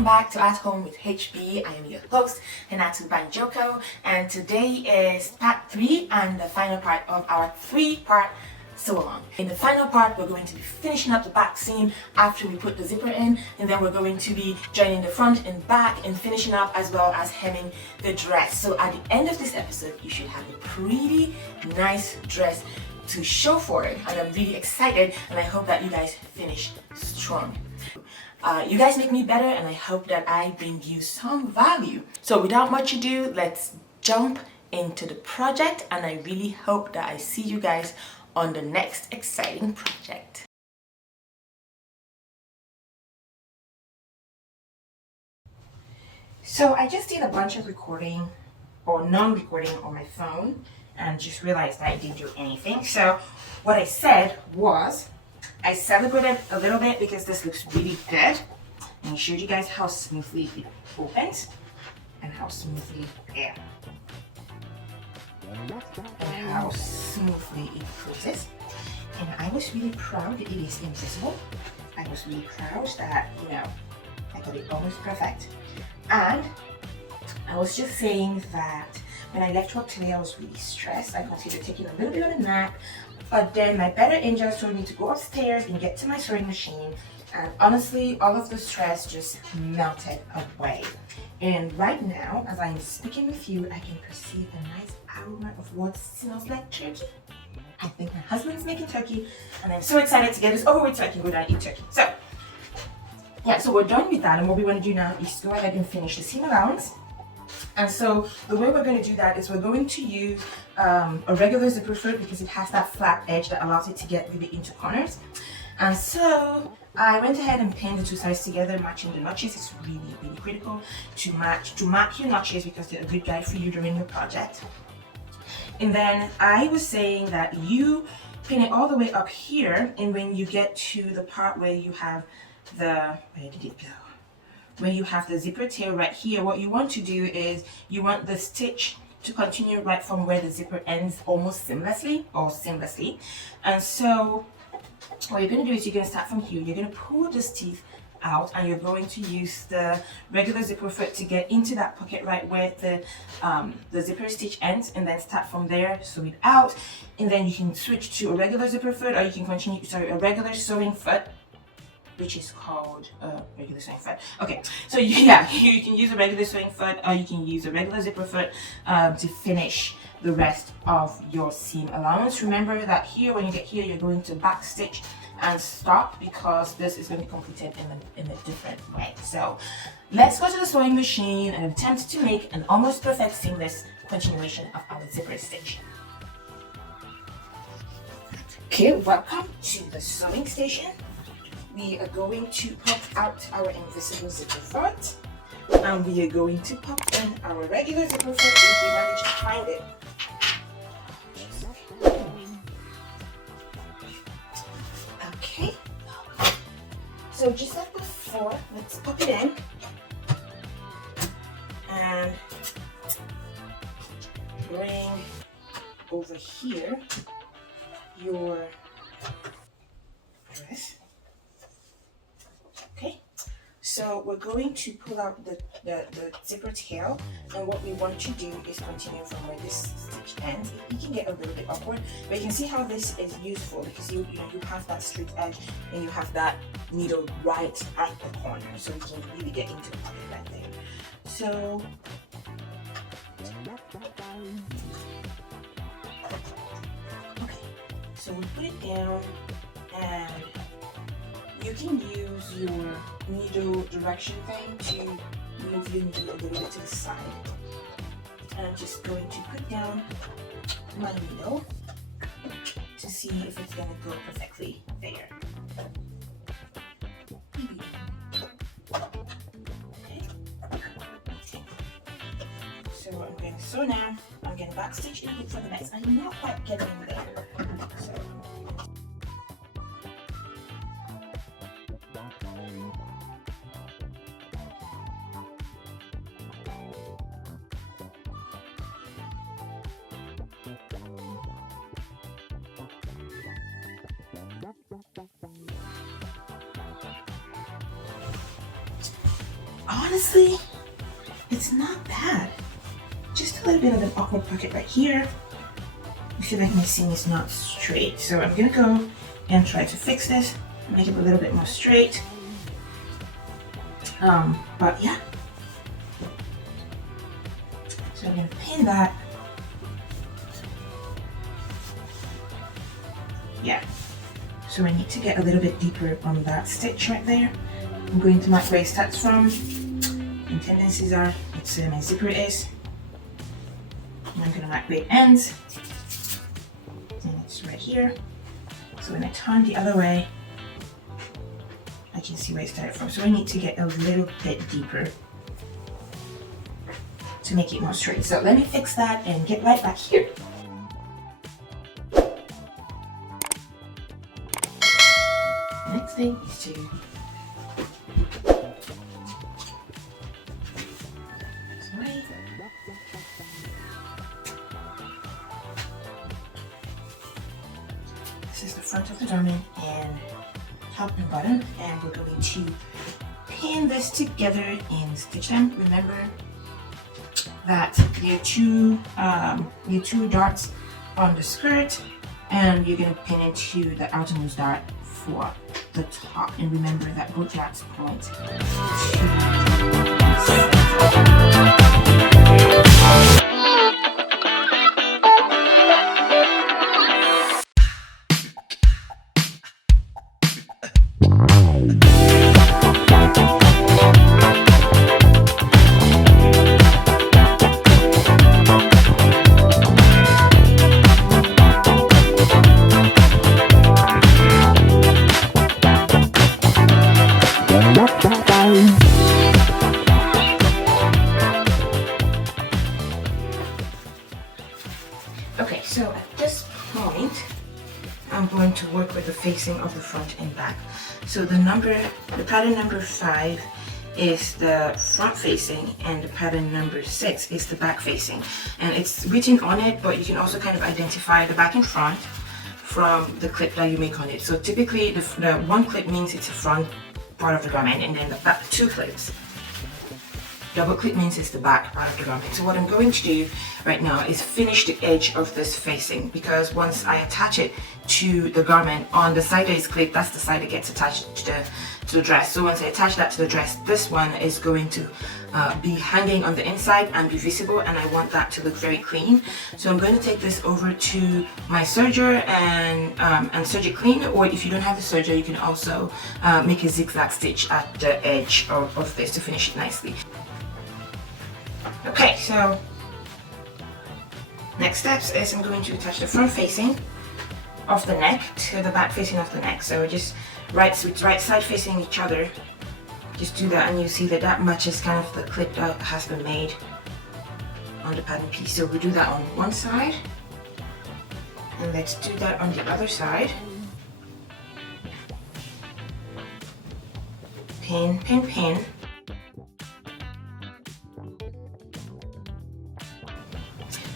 welcome back to At Home with HB. I am your host, Hinatu Banjoko, and today is part 3 and the final part of our 3-part sew-along. In the final part, we're going to be finishing up the back seam after we put the zipper in, and then we're going to be joining the front and back and finishing up as well as hemming the dress. So at the end of this episode, you should have a pretty nice dress to show for it, and I'm really excited, and I hope that you guys finish strong. You guys make me better, and I hope that I bring you some value. So without much ado, let's jump into the project, and I really hope that I see you guys on the next exciting project. So I just did a bunch of recording or non-recording on my phone and just realized that I didn't do anything. So what I said was, I celebrated a little bit because this looks really good, and I showed you guys how smoothly it opens and how smoothly and how smoothly it closes. And I was really proud that it is invisible. I was really proud that, I got it almost perfect. And I was just saying that when I left work today, I was really stressed. I considered taking a little bit of a nap, but then my better angels told me to go upstairs and get to my sewing machine. And honestly, all of the stress just melted away. And right now, as I'm speaking with you, I can perceive a nice aroma of what smells like turkey. I think my husband's making turkey, and I'm so excited to get this over with so I can go down and eat turkey. So, yeah, so we're done with that, and what we want to do now is go ahead and finish the seam allowance. And so the way we're going to do that is we're going to use a regular zipper foot because it has that flat edge that allows it to get really into corners. And so I went ahead and pinned the two sides together, matching the notches. It's really, really critical to mark your notches because they're a good guide for you during your project. And then I was saying that you pin it all the way up here, and when you get to the part where you have where did it go? Where you have the zipper tail right here, what you want to do is you want the stitch to continue right from where the zipper ends almost seamlessly. And so what you're going to do is you're going to start from here. You're going to pull this teeth out, and you're going to use the regular zipper foot to get into that pocket right where the zipper stitch ends, and then start from there, sew it out, and then you can switch to a regular zipper foot, or you can continue, a regular sewing foot, which is called regular sewing foot. Okay, so you can use a regular sewing foot, or you can use a regular zipper foot to finish the rest of your seam allowance. Remember that here, when you get here, you're going to back stitch and stop because this is going to be completed in a different way. So let's go to the sewing machine and attempt to make an almost perfect seamless continuation of our zipper stitch. Okay, welcome to the sewing station. We are going to pop out our invisible zipper foot, and we are going to pop in our regular zipper foot if we manage to find it. Okay, so just like before, let's pop it in and bring over here your dress. So we're going to pull out the zipper tail, and what we want to do is continue from where this stitch ends. It can get a little bit awkward, but you can see how this is useful because you have that straight edge and you have that needle right at the corner, so you can really get into the pocket right there. So okay, so we put it down, and you can use your needle direction thing to move your needle a little bit to the side. And I'm just going to put down my needle to see if it's going to go perfectly there. Okay. So I'm going to sew now. I'm going to back stitch and look for the next. I'm not quite getting there. So honestly, it's not bad. Just a little bit of an awkward pocket right here. I feel like my seam is not straight. So I'm gonna go and try to fix this, make it a little bit more straight. But yeah. So I'm gonna pin that. Yeah. So I need to get a little bit deeper on that stitch right there. I'm going to mark where it starts from and tendencies are. It's where my zipper is. And I'm going to mark where it ends. And it's right here. So when I turn the other way, I can see where it started from. So I need to get a little bit deeper to make it more straight. So let me fix that and get right back here. Next thing is to this is the front of the garment and top and bottom, and we're going to pin this together and stitch them. Remember that there are two darts on the skirt, and you're going to pin into the outermost dart for the top, and remember that both darts point to Okay, so at this point, I'm going to work with the facing of the front and back. So the pattern number 5 is the front facing, and the pattern number 6 is the back facing. And it's written on it, but you can also kind of identify the back and front from the clip that you make on it. So typically the one clip means it's the front part of the garment, and then the back 2 clips. Double clip means it's the back part of the garment. So what I'm going to do right now is finish the edge of this facing, because once I attach it to the garment on the side that is clipped, that's the side that gets attached to the dress. So once I attach that to the dress, this one is going to be hanging on the inside and be visible, and I want that to look very clean. So I'm going to take this over to my serger and serge it clean, or if you don't have a serger, you can also make a zigzag stitch at the edge of this to finish it nicely. Okay, so next steps is I'm going to attach the front facing of the neck to the back facing of the neck. So just right side facing each other. Just do that, and you see that that matches kind of the clip that has been made on the pattern piece. So we do that on one side, and let's do that on the other side. Pin, pin, pin.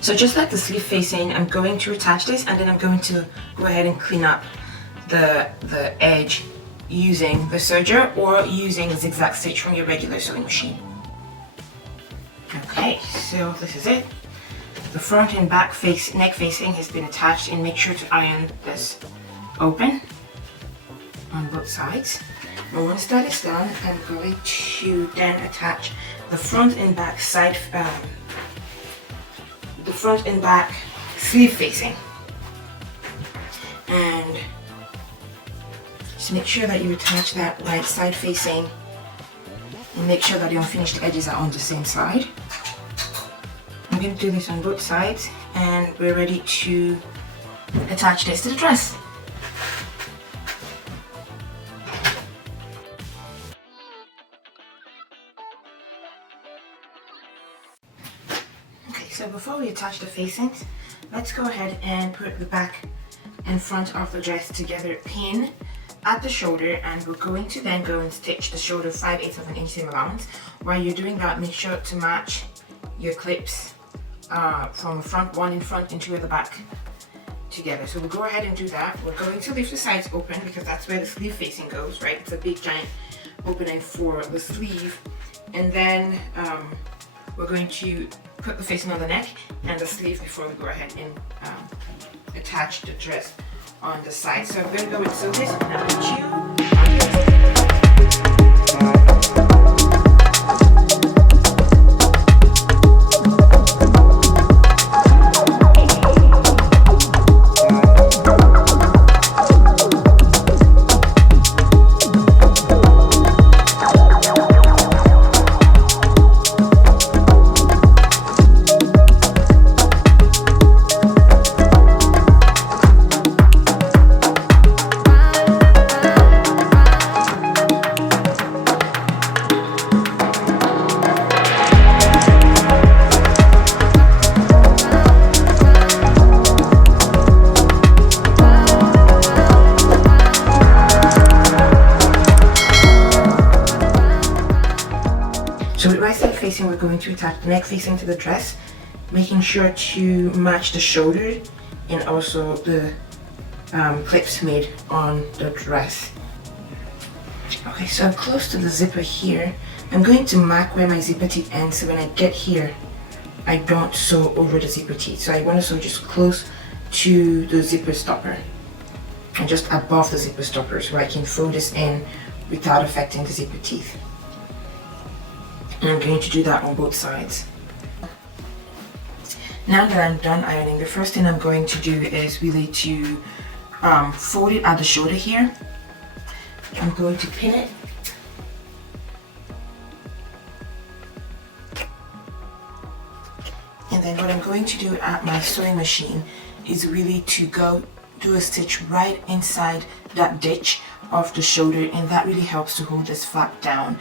So just like the sleeve facing, I'm going to attach this, and then I'm going to go ahead and clean up the edge using the serger or using a zigzag stitch from your regular sewing machine. Okay, so this is it. The front and back neck facing has been attached, and make sure to iron this open on both sides. And once that is done, I'm going to then attach the front and back sleeve facing, and just make sure that you attach that right side facing, and make sure that the unfinished edges are on the same side. I'm going to do this on both sides, and we're ready to attach this to the dress. So before we attach the facings, let's go ahead and put the back and front of the dress together, pin at the shoulder, and we're going to then go and stitch the shoulder 5/8 of an inch seam allowance. While you're doing that, make sure to match your clips from front one in front and two at the back together. So we'll go ahead and do that. We're going to leave the sides open because that's where the sleeve facing goes, right? It's a big giant opening for the sleeve, And then we're going to put the facing on the neck and the sleeve before we go ahead and attach the dress on the side. So I'm going to go with scissors number 2. So with right side facing, we're going to attach the neck facing to the dress, making sure to match the shoulder and also the clips made on the dress. Okay, so I'm close to the zipper here. I'm going to mark where my zipper teeth ends, so when I get here, I don't sew over the zipper teeth. So I want to sew just close to the zipper stopper and just above the zipper stopper, so I can fold this in without affecting the zipper teeth. And I'm going to do that on both sides. Now that I'm done ironing, the first thing I'm going to do is really to fold it at the shoulder here. I'm going to pin it. And then what I'm going to do at my sewing machine is really to go do a stitch right inside that ditch of the shoulder, and that really helps to hold this flap down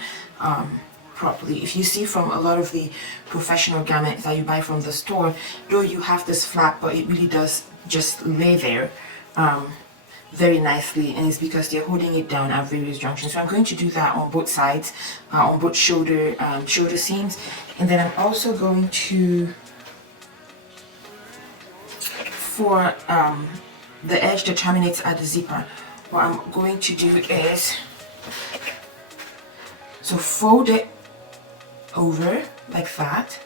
properly. If you see from a lot of the professional garments that you buy from the store, though you have this flap, but it really does just lay there very nicely, and it's because they're holding it down at various junctions. So I'm going to do that on both sides, on both shoulder seams, and then I'm also going to, for the edge that terminates at the zipper, what I'm going to do is, so fold it over like that,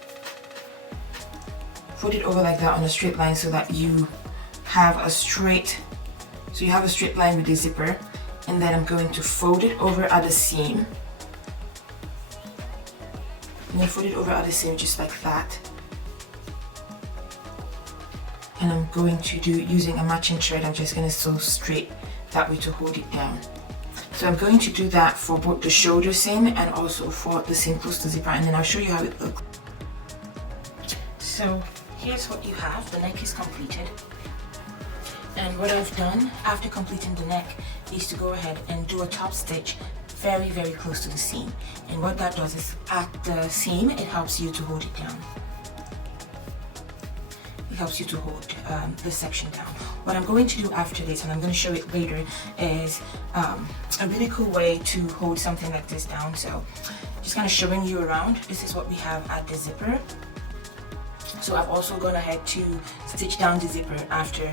fold it over like that on a straight line, so that you have a straight line with the zipper, and then I'm going to fold it over at the seam, and then fold it over at the seam just like that, and I'm going to do, using a matching thread, I'm just going to sew straight that way to hold it down. So I'm going to do that for both the shoulder seam and also for the seam close to zipper, and then I'll show you how it looks. So here's what you have. The neck is completed, and what I've done after completing the neck is to go ahead and do a top stitch very, very close to the seam, and what that does is at the seam it helps you to hold it down. Helps you to hold this section down. What I'm going to do after this, and I'm going to show it later, is a really cool way to hold something like this down. So just kind of showing you around. This is what we have at the zipper. So I've also gone ahead to stitch down the zipper after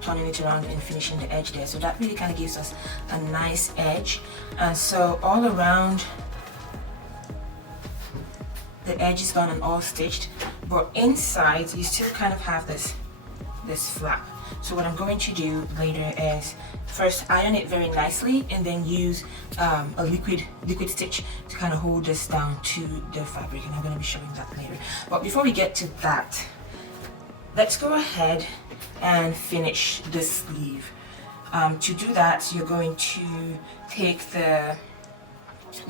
turning it around and finishing the edge there. So that really kind of gives us a nice edge. And so all around the edge is done and all stitched, but inside you still kind of have this flap. So what I'm going to do later is first iron it very nicely, and then use a liquid stitch to kind of hold this down to the fabric, and I'm going to be showing that later. But before we get to that, let's go ahead and finish the sleeve. To do that, you're going to take the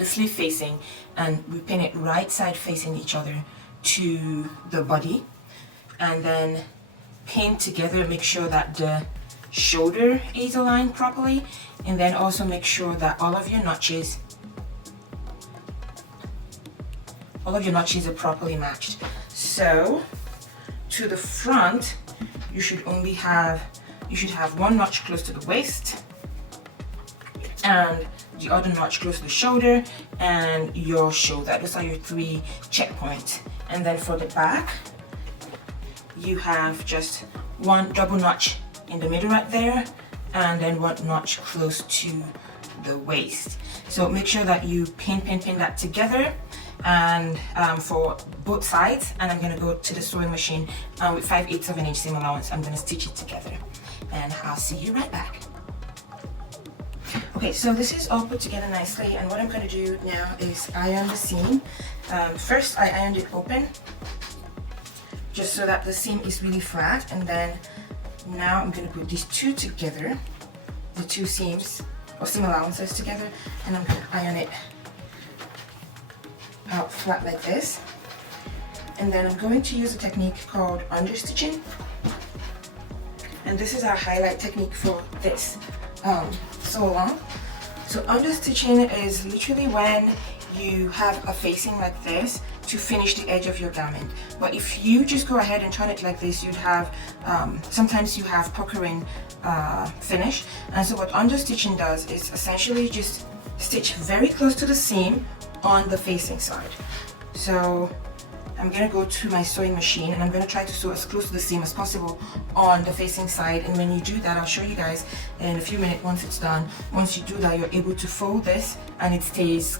sleeve facing and we pin it right side facing each other to the body, and then pin together, make sure that the shoulder is aligned properly, and then also make sure that all of your notches are properly matched. So to the front you should have one notch close to the waist, and the other notch close to the shoulder and your shoulder. Those are your 3 checkpoints. And then for the back, you have just one double notch in the middle right there, and then one notch close to the waist. So make sure that you pin that together, and for both sides, and I'm going to go to the sewing machine with 5/8 of an inch seam allowance. I'm going to stitch it together, and I'll see you right back. Okay, so this is all put together nicely, and what I'm going to do now is iron the seam. First I ironed it open just so that the seam is really flat, and then now I'm going to put these two together, the two seams or seam allowances together, and I'm going to iron it out flat like this. And then I'm going to use a technique called understitching, and this is our highlight technique for this sew along. So understitching is literally when you have a facing like this to finish the edge of your garment. But if you just go ahead and turn it like this, you'd have sometimes you have puckering finish. And so what understitching does is essentially just stitch very close to the seam on the facing side. So I'm going to go to my sewing machine, and I'm going to try to sew as close to the seam as possible on the facing side. And when you do that, I'll show you guys in a few minutes once it's done. Once you do that, you're able to fold this, and it stays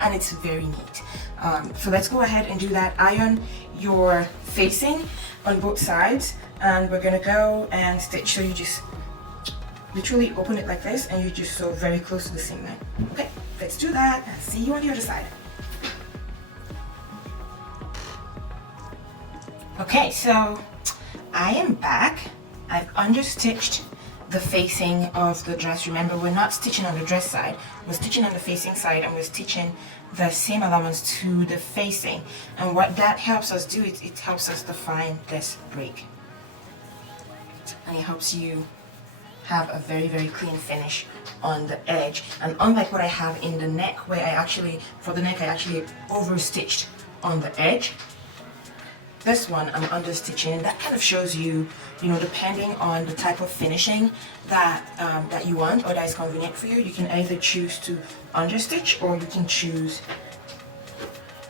and it's very neat. So let's go ahead and do that. Iron your facing on both sides, and we're going to go and stitch. So you just literally open it like this, and you just sew very close to the seam line. Okay, let's do that, and see you on the other side. Okay, so I am back. I've understitched the facing of the dress. Remember, we're not stitching on the dress side, we're stitching on the facing side, and we're stitching the seam allowance to the facing. And what that helps us do, it helps us define this break, and it helps you have a very, very clean finish on the edge. And unlike what I have in the neck, where for the neck I actually overstitched on the edge, this one I'm understitching, and that kind of shows you, depending on the type of finishing that you want or that is convenient for you, you can either choose to understitch, or you can choose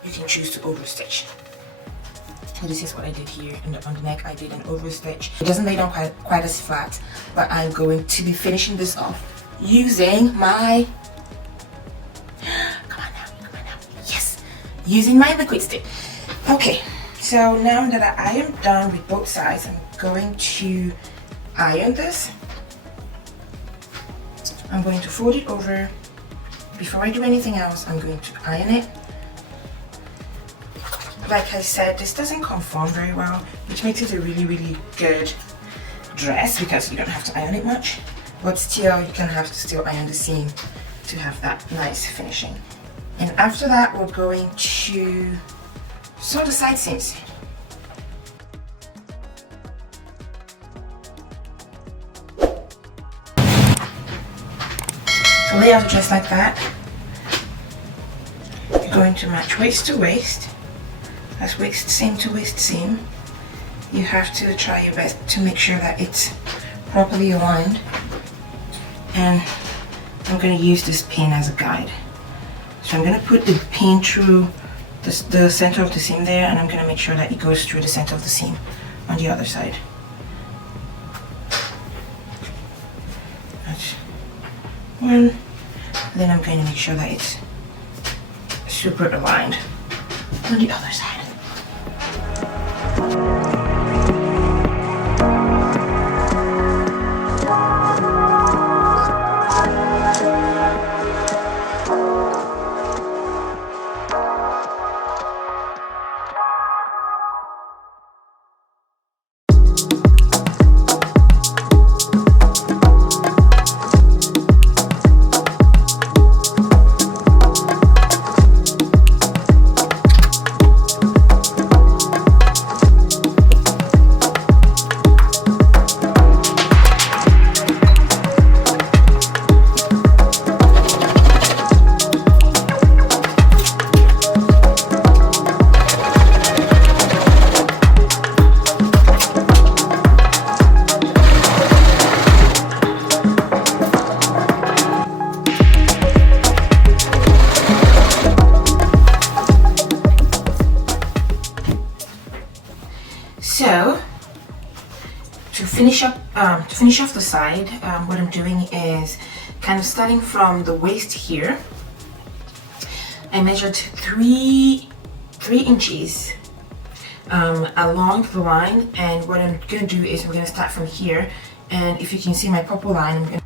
to overstitch. So this is what I did here on the neck. I did an overstitch. It doesn't lay down quite as flat, but I'm going to be finishing this off using my using my liquid stick. Okay. So now that I am done with both sides, I'm going to iron this. I'm going to fold it over. Before I do anything else, I'm going to iron it. Like I said, this doesn't conform very well, which makes it a really, really good dress because you don't have to iron it much. But still, you can have to still iron the seam to have that nice finishing. And after that, we're going to sew the side seams. So lay out the dress like that. You're going to match waist to waist. That's waist seam to waist seam. You have to try your best to make sure that it's properly aligned. And I'm going to use this pin as a guide. So I'm going to put the pin through the center of the seam there, and I'm going to make sure that it goes through the center of the seam on the other side. That's one. Then I'm going to make sure that it's super aligned on the other side. So to finish off the side, what I'm doing is kind of starting from the waist here. I measured 3 inches along the line, and what I'm gonna do is we're gonna start from here, and if you can see my purple line, I'm gonna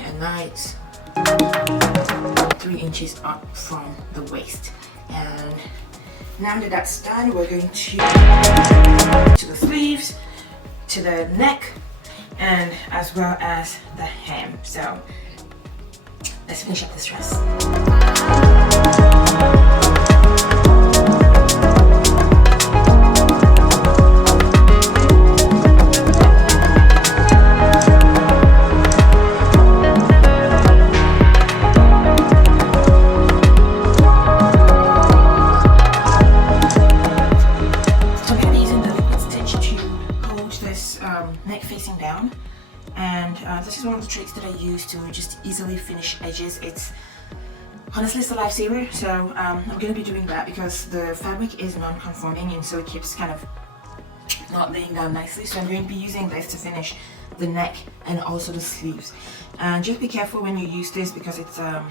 a nice 3 inches up from the waist. And now that that's done, we're going to the sleeves, to the neck, and as well as the hem. So let's finish up this dress. Neck facing down, and this is one of the tricks that I use to just easily finish edges. It's honestly, it's a lifesaver. So I'm going to be doing that because the fabric is non-conforming, and so it keeps kind of not laying down nicely. So I'm going to be using this to finish the neck and also the sleeves. And just be careful when you use this because it's a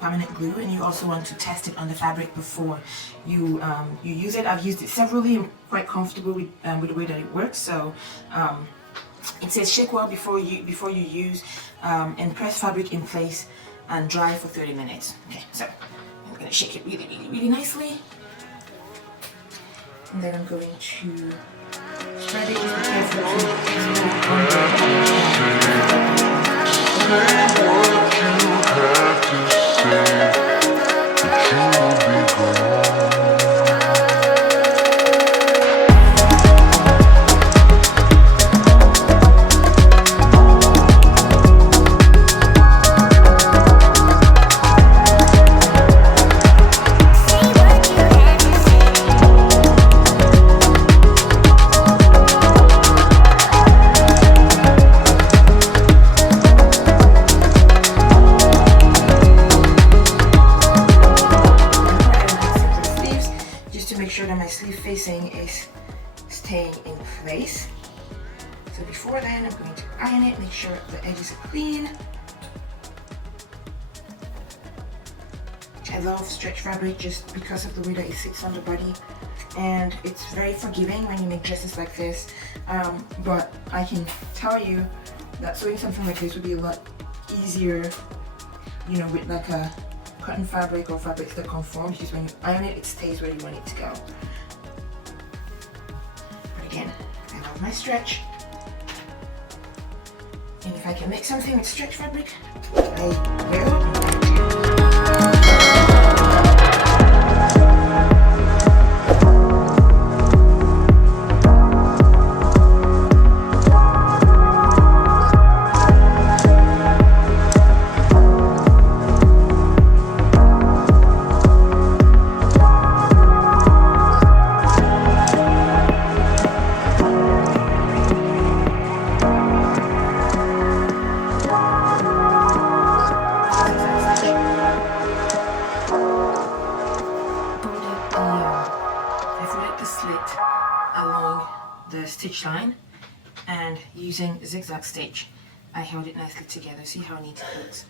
permanent glue, and you also want to test it on the fabric before you use it. I've used it severally. I'm quite comfortable with the way that it works. So it says shake well before you use, and press fabric in place and dry for 30 minutes. Okay, so I'm going to shake it really nicely, and then I'm going to spread it. Just be careful facing is staying in place. So before then, I'm going to iron it, make sure the edges are clean. I love stretch fabric just because of the way that it sits on the body, and it's very forgiving when you make dresses like this. But I can tell you that sewing something like this would be a lot easier, you know, with like a cotton fabric or fabrics that conform, because when you iron it, it stays where you want it to go. Again, I love my stretch, and if I can make something with stretch fabric, I will. The stitch line, and using zigzag stitch I held it nicely together. See how neat it looks.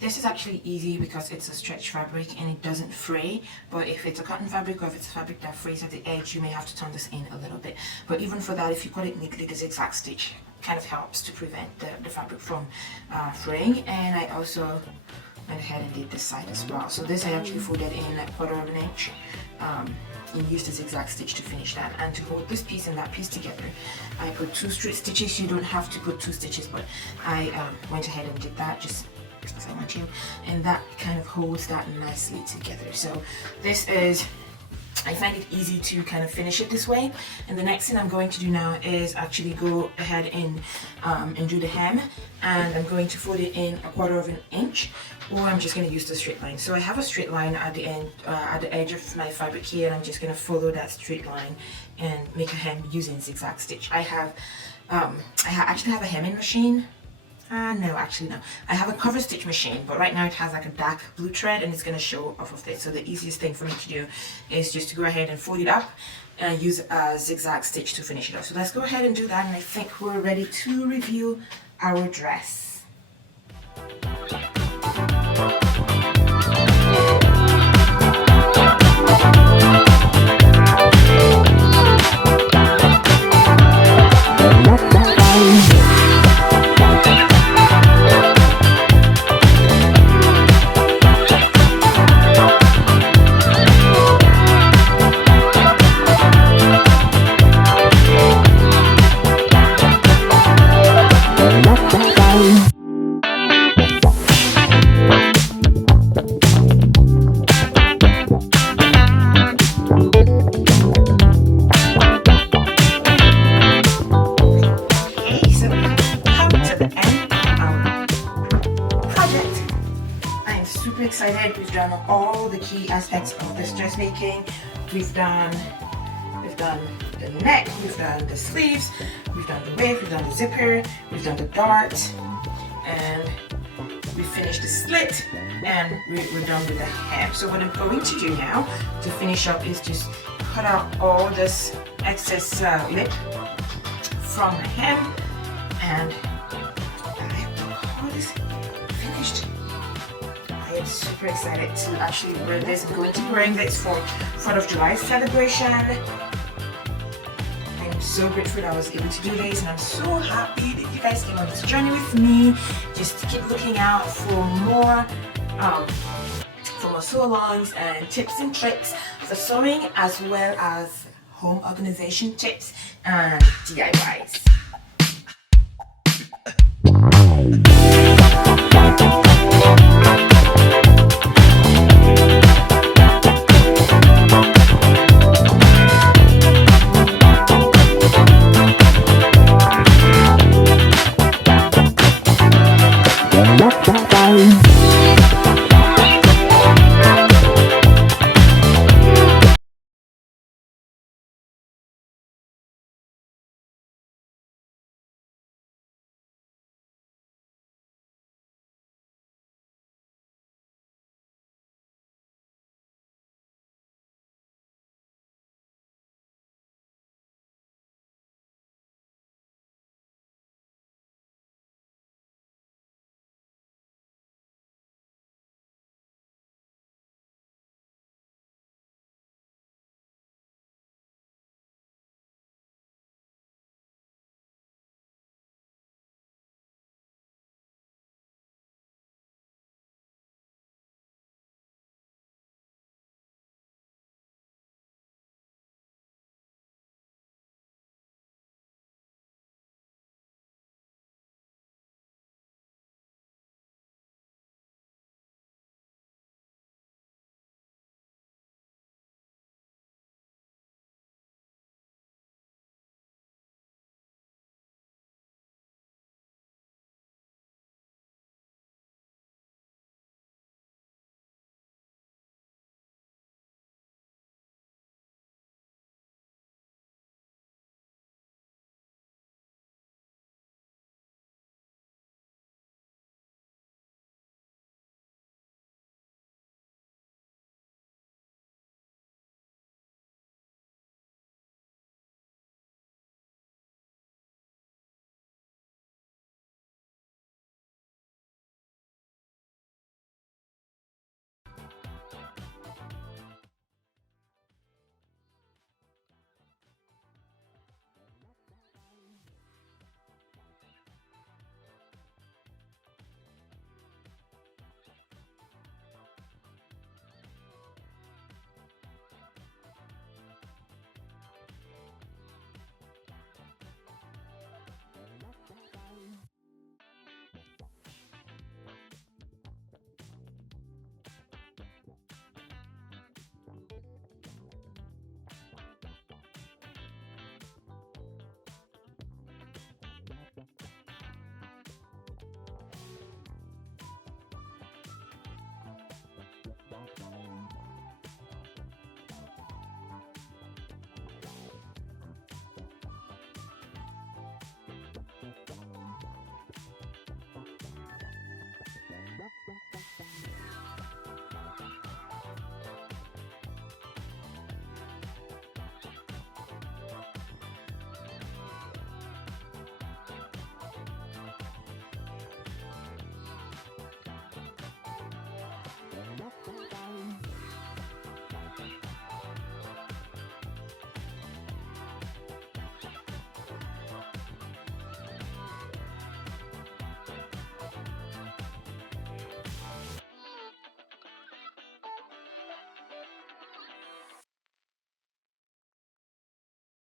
This is actually easy because it's a stretch fabric and it doesn't fray, but if it's a cotton fabric or if it's a fabric that frays at the edge, you may have to turn this in a little bit. But even for that, if you cut it neatly, the zigzag stitch kind of helps to prevent the fabric from fraying. And I also went ahead and did this side as well. So this I actually folded in a 1/4 inch and used the zigzag stitch to finish that. And to hold this piece and that piece together, I put 2 straight stitches. You don't have to put 2 stitches, but I went ahead and did that just because I want to, and that kind of holds that nicely together. So this is, I find it easy to kind of finish it this way. And the next thing I'm going to do now is actually go ahead and do the hem, and I'm going to fold it in a 1/4 inch, or I'm just going to use the straight line. So I have a straight line at the end, at the edge of my fabric here, and I'm just going to follow that straight line and make a hem using zigzag stitch. I actually have a hemming machine. No, actually no. I have a cover stitch machine, but right now it has like a dark blue thread and it's going to show off of this. So the easiest thing for me to do is just to go ahead and fold it up and use a zigzag stitch to finish it off. So let's go ahead and do that, and I think we're ready to review our dress. Excited. We've done all the key aspects of this dressmaking. We've done the neck, we've done the sleeves, we've done the waist, we've done the zipper, we've done the dart, and we finished the slit, and we're done with the hem. So what I'm going to do now to finish up is just cut out all this excess lip from the hem, and all this finished. I am super excited to actually wear this. I'm going to be wearing this for 4th of July celebration. I'm so grateful that I was able to do this, and I'm so happy that you guys came on this journey with me. Just keep looking out for more sew-alongs and tips and tricks for sewing, as well as home organization tips and DIYs.